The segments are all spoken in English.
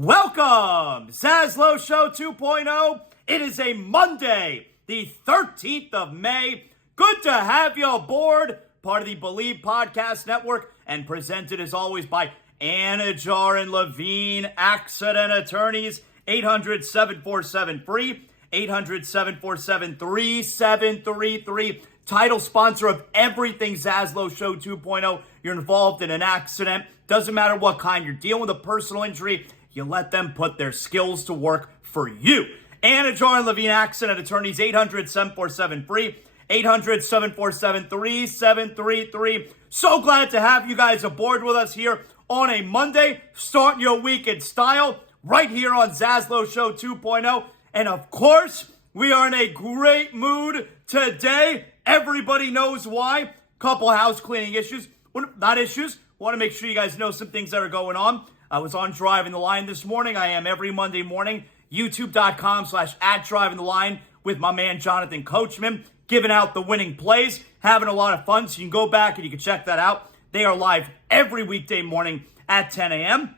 Welcome, ZASLOW Show 2.0. It is a Monday, the 13th of May. Good to have you aboard, part of the Believe Podcast Network, and presented as always by Anidjar and Levine Accident Attorneys, 800-747-FREE, 800-747-3733. Title sponsor of everything ZASLOW Show 2.0. You're involved in an accident. Doesn't matter what kind. You're dealing with a personal injury. You let them put their skills to work for you. Anidjar and Levine Accident Attorneys, 800-747-FREE, 800-747-3733. So glad to have you guys aboard with us here on a Monday, starting your week in style, right here on ZASLOW Show 2.0. And of course, we are in a great mood today. Everybody knows why. Couple house cleaning issues. Not issues. Want to make sure you guys know some things that are going on. I was on Driving the Line this morning. I am every Monday morning. YouTube.com/@DrivingTheLine with my man Jonathan Coachman, giving out the winning plays, having a lot of fun. So you can go back and you can check that out. They are live every weekday morning at 10 a.m.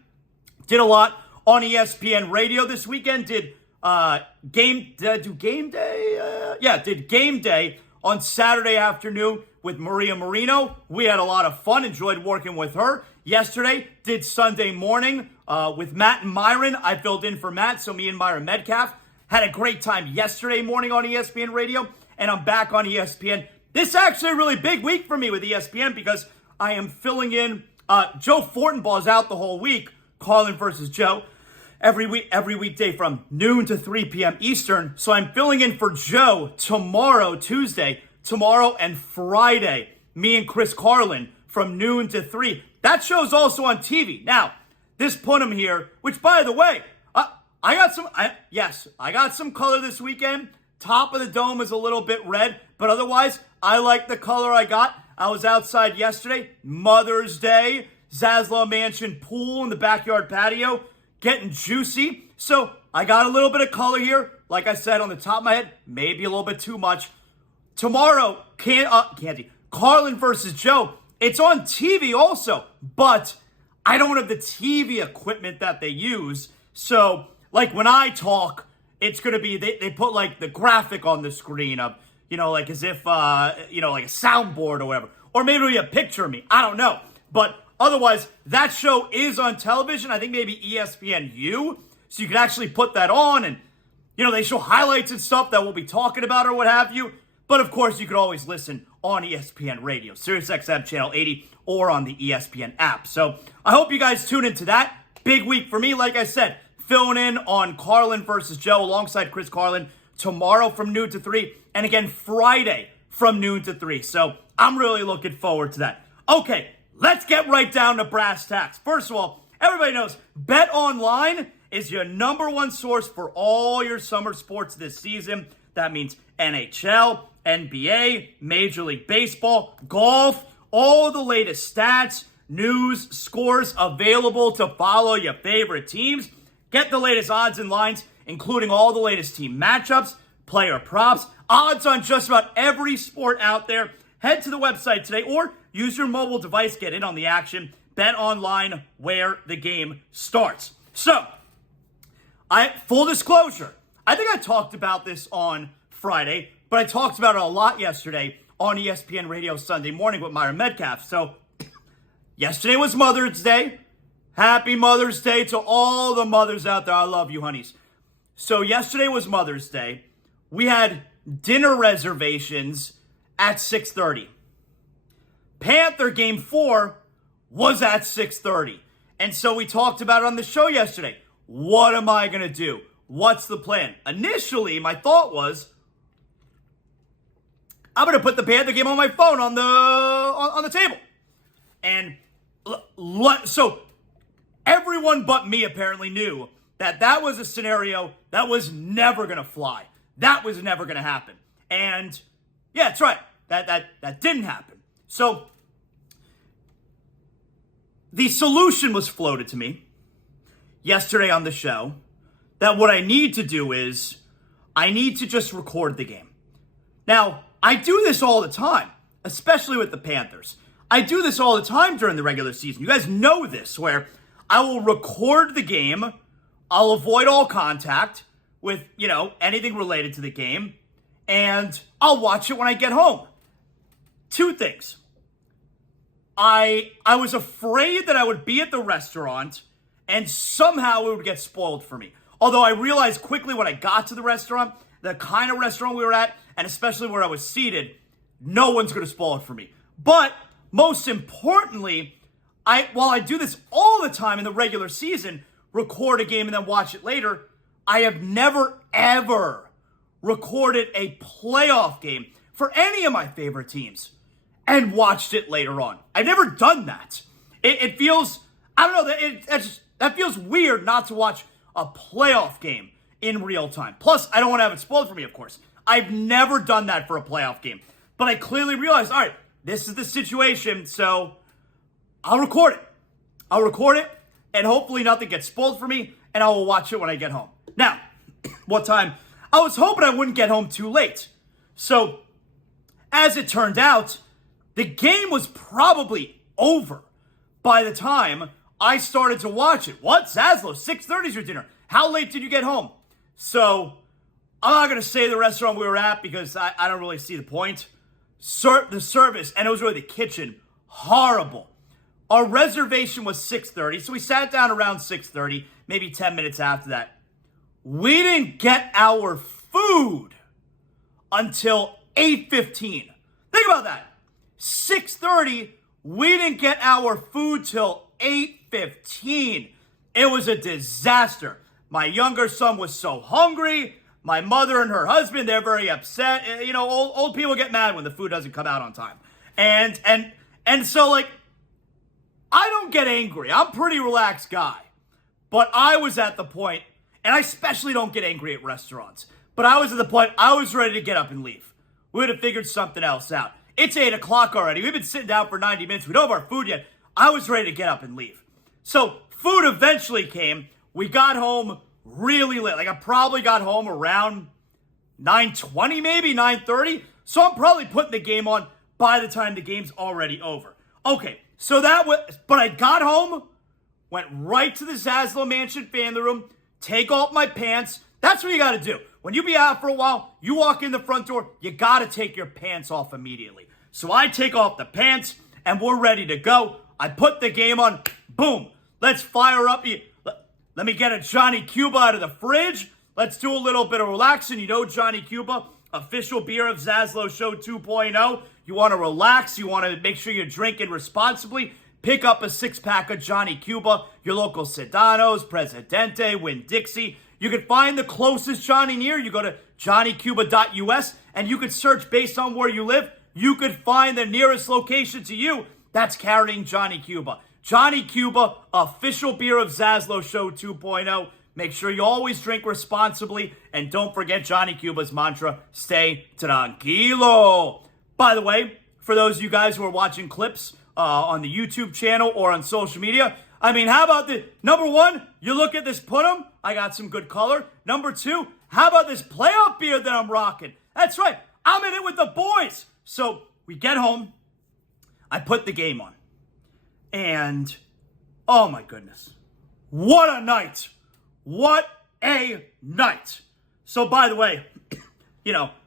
Did a lot on ESPN Radio this weekend. Did game day on Saturday afternoon with Maria Marino. We had a lot of fun, enjoyed working with her. Yesterday, did Sunday morning with Matt and Myron. I filled in for Matt, so me and Myron Metcalf had a great time yesterday morning on ESPN Radio, and I'm back on ESPN. This is actually a really big week for me with ESPN because I am filling in. Joe Fortenbaugh is out the whole week, Carlin versus Joe, every weekday from noon to 3 p.m. Eastern. So I'm filling in for Joe tomorrow, Tuesday, tomorrow and Friday. Me and Chris Carlin from noon to 3. That show's also on TV. Now, this Punim here, which by the way, I got some color this weekend. Top of the dome is a little bit red, but otherwise, I like the color I got. I was outside yesterday, Mother's Day, ZASLOW Mansion pool in the backyard patio, getting juicy. So I got a little bit of color here. Like I said, on the top of my head, maybe a little bit too much. Tomorrow, Carlin versus Joe. It's on TV also, but I don't have the TV equipment that they use. So, like when I talk, it's going to be, they put like the graphic on the screen of, like as if, like a soundboard or whatever. Or maybe it'll be a picture of me. I don't know. But otherwise, that show is on television. I think maybe ESPNU. So you can actually put that on and, they show highlights and stuff that we'll be talking about or what have you. But of course, you can always listen on ESPN Radio, SiriusXM Channel 80, or on the ESPN app. So I hope you guys tune into that. Big week for me, like I said, filling in on Carlin versus Joe alongside Chris Carlin tomorrow from noon to 3, and again Friday from noon to 3. So I'm really looking forward to that. Okay, let's get right down to brass tacks. First of all, everybody knows BetOnline is your number one source for all your summer sports this season. That means NHL, NBA, Major League Baseball, golf, all the latest stats, news, scores available to follow your favorite teams. Get the latest odds and lines, including all the latest team matchups, player props, odds on just about every sport out there. Head to the website today or use your mobile device, get in on the action. BetOnline, where the game starts. So, full disclosure, I think I talked about this on Friday, but I talked about it a lot yesterday on ESPN Radio Sunday morning with Myron Metcalf. So, yesterday was Mother's Day. Happy Mother's Day to all the mothers out there. I love you, honeys. So, yesterday was Mother's Day. We had dinner reservations at 6:30. Panther Game 4 was at 6:30. And so we talked about it on the show yesterday. What am I going to do? What's the plan? Initially, my thought was, I'm going to put the Panther game on my phone on the table. And so everyone but me apparently knew that was a scenario that was never going to fly. That was never going to happen. And yeah, that's right. That didn't happen. So the solution was floated to me yesterday on the show that what I need to do is I need to just record the game. Now, I do this all the time, especially with the Panthers. I do this all the time during the regular season. You guys know this, where I will record the game I'll avoid all contact with, anything related to the game, and I'll watch it when I get home. Two things. I was afraid that I would be at the restaurant and somehow it would get spoiled for me. Although I realized quickly when I got to the restaurant, the kind of restaurant we were at, and especially where I was seated, no one's going to spoil it for me. But most importantly, while I do this all the time in the regular season, record a game and then watch it later, I have never, ever recorded a playoff game for any of my favorite teams and watched it later on. I've never done that. It feels, I don't know, that feels weird not to watch a playoff game in real time. Plus, I don't want to have it spoiled for me, of course. I've never done that for a playoff game. But I clearly realized, all right, this is the situation, so I'll record it. And hopefully nothing gets spoiled for me, and I will watch it when I get home. Now, what time? I was hoping I wouldn't get home too late. So, as it turned out, the game was probably over by the time I started to watch it. What? ZASLOW, 6:30 is your dinner. How late did you get home? So, I'm not going to say the restaurant we were at because I don't really see the point. The service, and it was really the kitchen, horrible. Our reservation was 6:30, so we sat down around 6:30, maybe 10 minutes after that. We didn't get our food until 8:15. Think about that. 6:30, we didn't get our food till 8:15. It was a disaster. My younger son was so hungry. My mother and her husband, they're very upset. Old people get mad when the food doesn't come out on time. And so, I don't get angry. I'm a pretty relaxed guy. But I was at the point, and I especially don't get angry at restaurants, but I was at the point I was ready to get up and leave. We would have figured something else out. It's 8 o'clock already. We've been sitting down for 90 minutes. We don't have our food yet. I was ready to get up and leave. So food eventually came. We got home really late. I probably got home around 9:20, maybe 9:30. So I'm probably putting the game on by the time the game's already over. Okay, so but I got home, went right to the ZASLOW Mansion family room, take off my pants. That's what you got to do. When you be out for a while, you walk in the front door, you got to take your pants off immediately. So I take off the pants, and we're ready to go. I put the game on. Boom. Let's fire up. Let me get a Johnny Cuba out of the fridge. Let's do a little bit of relaxing. Johnny Cuba, official beer of ZASLOW Show 2.0. You want to relax. You want to make sure you're drinking responsibly. Pick up a 6-pack of Johnny Cuba, your local Sedanos, Presidente, Winn-Dixie. You can find the closest Johnny near. You go to johnnycuba.us, and you can search based on where you live. You could find the nearest location to you that's carrying Johnny Cuba. Johnny Cuba, official beer of ZASLOW Show 2.0. Make sure you always drink responsibly, and don't forget Johnny Cuba's mantra, stay tranquilo. By the way, for those of you guys who are watching clips on the YouTube channel or on social media, how about the number one, you look at this putum, I got some good color. Number two, how about this playoff beer that I'm rocking? That's right, I'm in it with the boys. So we get home, I put the game on, and oh my goodness, what a night. What a night. So by the way,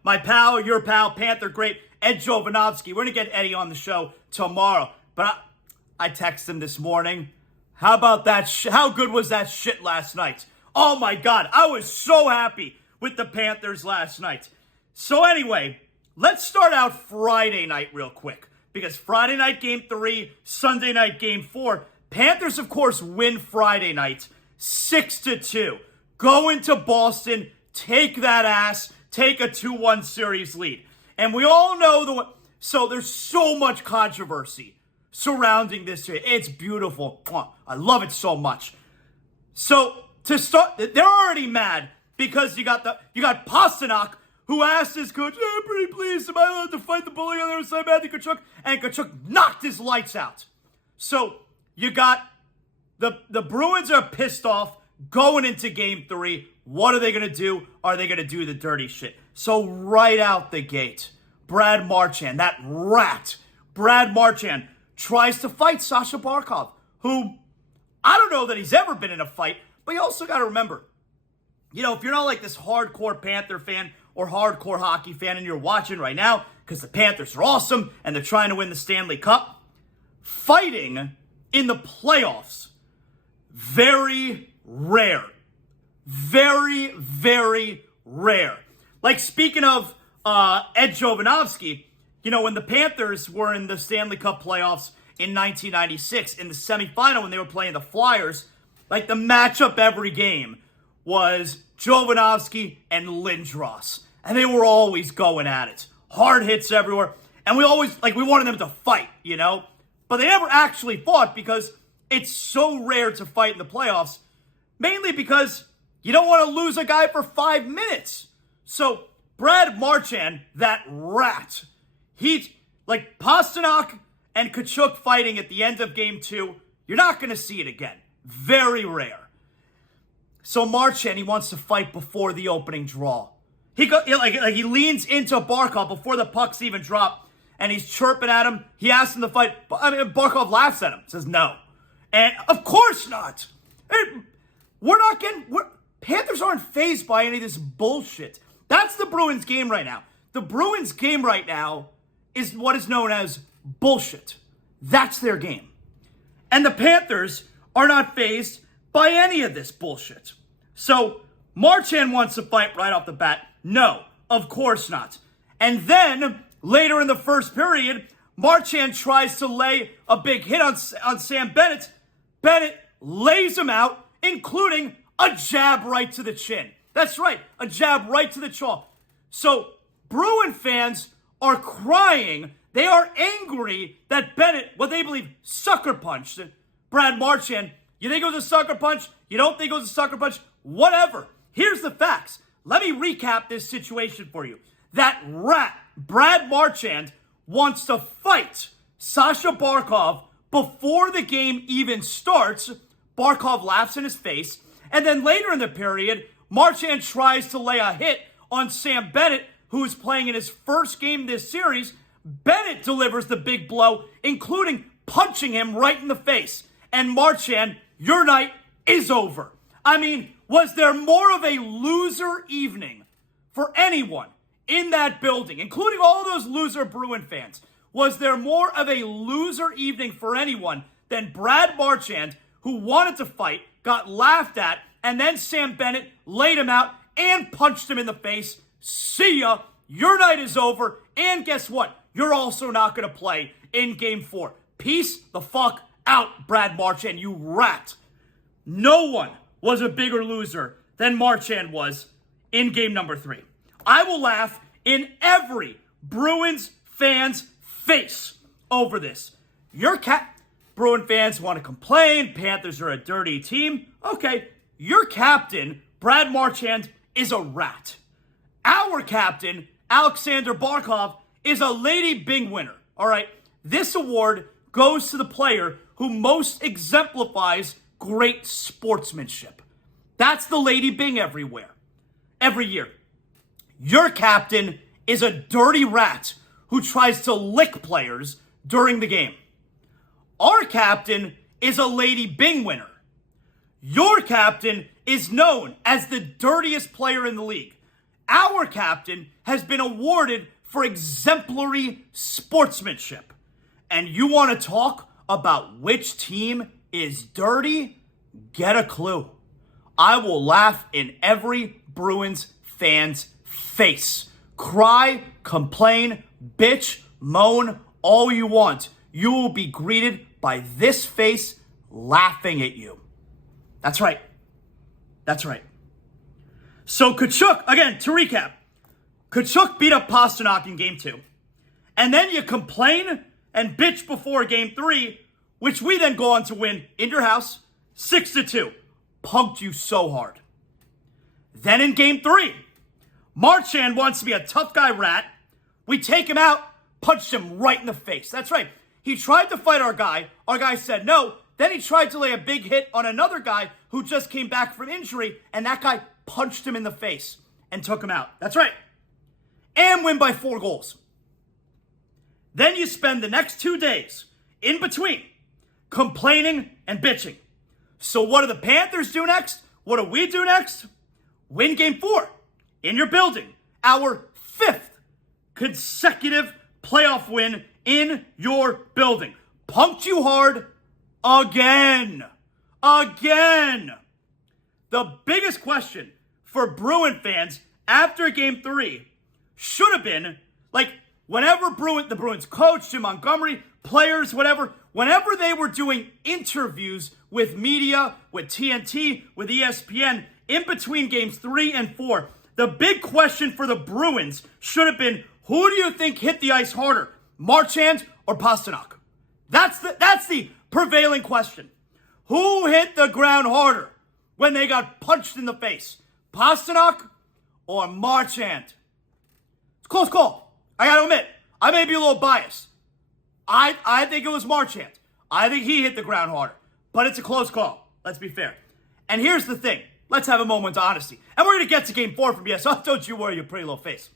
my pal, your pal, Panther great, Ed Jovanovski, we're going to get Eddie on the show tomorrow. But I texted him this morning. How about that? How good was that shit last night? Oh my God, I was so happy with the Panthers last night. So anyway, let's start out Friday night real quick. Because Friday night game 3, Sunday night game 4. Panthers, of course, win Friday night 6-2. Go into Boston, take that ass, take a 2-1 series lead. And we all know so there's so much controversy surrounding this. It's beautiful. I love it so much. So to start, they're already mad because you got Pasternak, who asked his coach, "Hey, pretty please, am I allowed to fight the bully on the other side, Matthew Tkachuk?" And Tkachuk knocked his lights out. So you got the Bruins are pissed off going into game 3. What are they going to do? Are they going to do the dirty shit? So right out the gate, Brad Marchand, that rat, Brad Marchand, tries to fight Sasha Barkov, who I don't know that he's ever been in a fight, But you also got to remember, if you're not like this hardcore Panther fan or hardcore hockey fan and you're watching right now because the Panthers are awesome and they're trying to win the Stanley Cup, fighting in the playoffs, very rare. Very, very rare. Like, speaking of Ed Jovanovski, when the Panthers were in the Stanley Cup playoffs in 1996, in the semifinal when they were playing the Flyers, like, the matchup every game was Jovanovski and Lindros. And they were always going at it. Hard hits everywhere. And we always, we wanted them to fight, But they never actually fought because it's so rare to fight in the playoffs. Mainly because you don't want to lose a guy for 5 minutes. So, Brad Marchand, that rat, like Pastrnak and Tkachuk fighting at the end of Game 2, you're not going to see it again. Very rare. So Marchand, he wants to fight before the opening draw. He leans into Barkov before the pucks even drop, and he's chirping at him. He asks him to fight. Barkov laughs at him, says no. And of course not. Panthers aren't fazed by any of this bullshit. That's the Bruins game right now. The Bruins game right now is what is known as bullshit. That's their game. And the Panthers are not fazed by any of this bullshit. So, Marchand wants to fight right off the bat. No, of course not. And then, later in the first period, Marchand tries to lay a big hit on Sam Bennett. Bennett lays him out, including a jab right to the chin. That's right, a jab right to the jaw. So, Bruin fans are crying. They are angry that Bennett, what they believe, sucker punched Brad Marchand. You think it was a sucker punch? You don't think it was a sucker punch? Whatever. Here's the facts. Let me recap this situation for you. That rat, Brad Marchand, wants to fight Sasha Barkov before the game even starts. Barkov laughs in his face. And then later in the period, Marchand tries to lay a hit on Sam Bennett, who is playing in his first game this series. Bennett delivers the big blow, including punching him right in the face. And Marchand, your night is over. I mean, was there more of a loser evening for anyone in that building, including all those loser Bruin fans? Was there more of a loser evening for anyone than Brad Marchand, who wanted to fight, got laughed at, and then Sam Bennett laid him out and punched him in the face? See ya. Your night is over. And guess what? You're also not going to play in Game 4. Peace the fuck out, Brad Marchand, you rat. No one was a bigger loser than Marchand was in Game number 3. I will laugh in every Bruins fan's face over this. Bruin fans want to complain. Panthers are a dirty team. Okay, your captain, Brad Marchand, is a rat. Our captain, Alexander Barkov, is a Lady Bing winner. All right, this award goes to the player who most exemplifies great sportsmanship. That's the Lady Bing every year. Your captain is a dirty rat who tries to lick players during the game. Our captain is a Lady Bing winner. Your captain is known as the dirtiest player in the league. Our captain has been awarded for exemplary sportsmanship. And you want to talk about which team is dirty? Get a clue. I will laugh in every Bruins fan's face. Cry, complain, bitch, moan, all you want. You will be greeted by this face laughing at you. That's right. That's right. So Tkachuk, again, to recap, Tkachuk beat up Pastrnak in Game 2. And then you complain and bitch before Game 3, which we then go on to win in your house, 6-2. Punked you so hard. Then in Game 3, Marchand wants to be a tough guy rat. We take him out, punched him right in the face. That's right. He tried to fight our guy. Our guy said no. Then he tried to lay a big hit on another guy who just came back from injury, and that guy punched him in the face and took him out. That's right. And win by 4 goals. Then you spend the next 2 days in between complaining and bitching. So what do the Panthers do next? What do we do next? Win game 4 in your building. Our 5th consecutive playoff win in your building. Punked you hard again. Again. The biggest question for Bruin fans after game 3 should have been, like, whenever the Bruins coach, Jim Montgomery, players, whatever, whenever they were doing interviews with media, with TNT, with ESPN, in between games 3 and 4, the big question for the Bruins should have been, who do you think hit the ice harder, Marchand or Pastrnak? That's the prevailing question. Who hit the ground harder when they got punched in the face, Pastrnak or Marchand? It's a close call. I got to admit, I may be a little biased. I think it was Marchand. I think he hit the ground harder. But it's a close call. Let's be fair. And here's the thing. Let's have a moment of honesty. And we're going to get to game 4 from you, so don't you worry your pretty little face.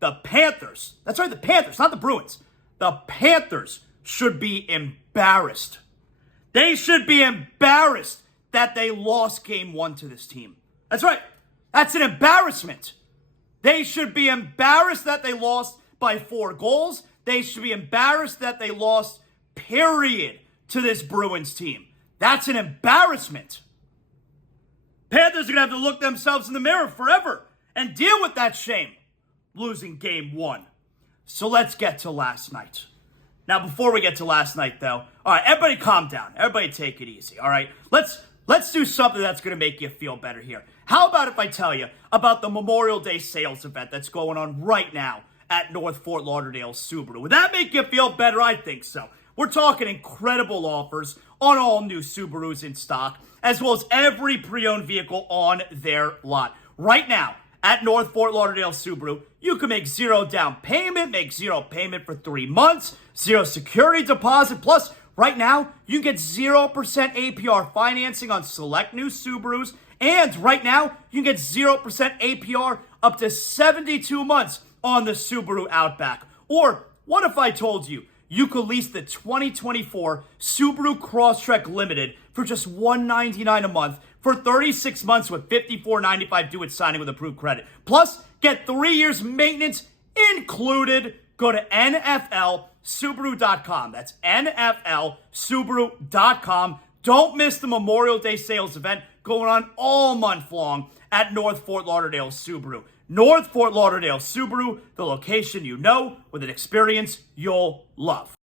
The Panthers, that's right, the Panthers, not the Bruins. The Panthers should be embarrassed. They should be embarrassed that they lost game 1 to this team. That's right. That's an embarrassment. They should be embarrassed that they lost by 4 goals. They should be embarrassed that they lost, period, to this Bruins team. That's an embarrassment. Panthers are going to have to look themselves in the mirror forever and deal with that shame, losing game 1. So let's get to last night. Now, before we get to last night, though, all right, everybody calm down. Everybody take it easy, all right? Let's do something that's going to make you feel better here. How about if I tell you about the Memorial Day sales event that's going on right now at North Fort Lauderdale Subaru? Would that make you feel better? I think so. We're talking incredible offers on all new Subarus in stock, as well as every pre-owned vehicle on their lot. Right now, at North Fort Lauderdale Subaru, you can make 0 down payment, make 0 payment for 3 months, 0 security deposit, plus right now, you can get 0% APR financing on select new Subarus, and right now, you can get 0% APR up to 72 months on the Subaru Outback. Or what if I told you you could lease the 2024 Subaru Crosstrek Limited for just $199 a month for 36 months with $54.95 due at signing with approved credit. Plus, get 3 years maintenance included. Go to NFLSubaru.com. That's NFLSubaru.com. Don't miss the Memorial Day sales event going on all month long at North Fort Lauderdale Subaru. North Fort Lauderdale Subaru, the location you know with an experience you'll love.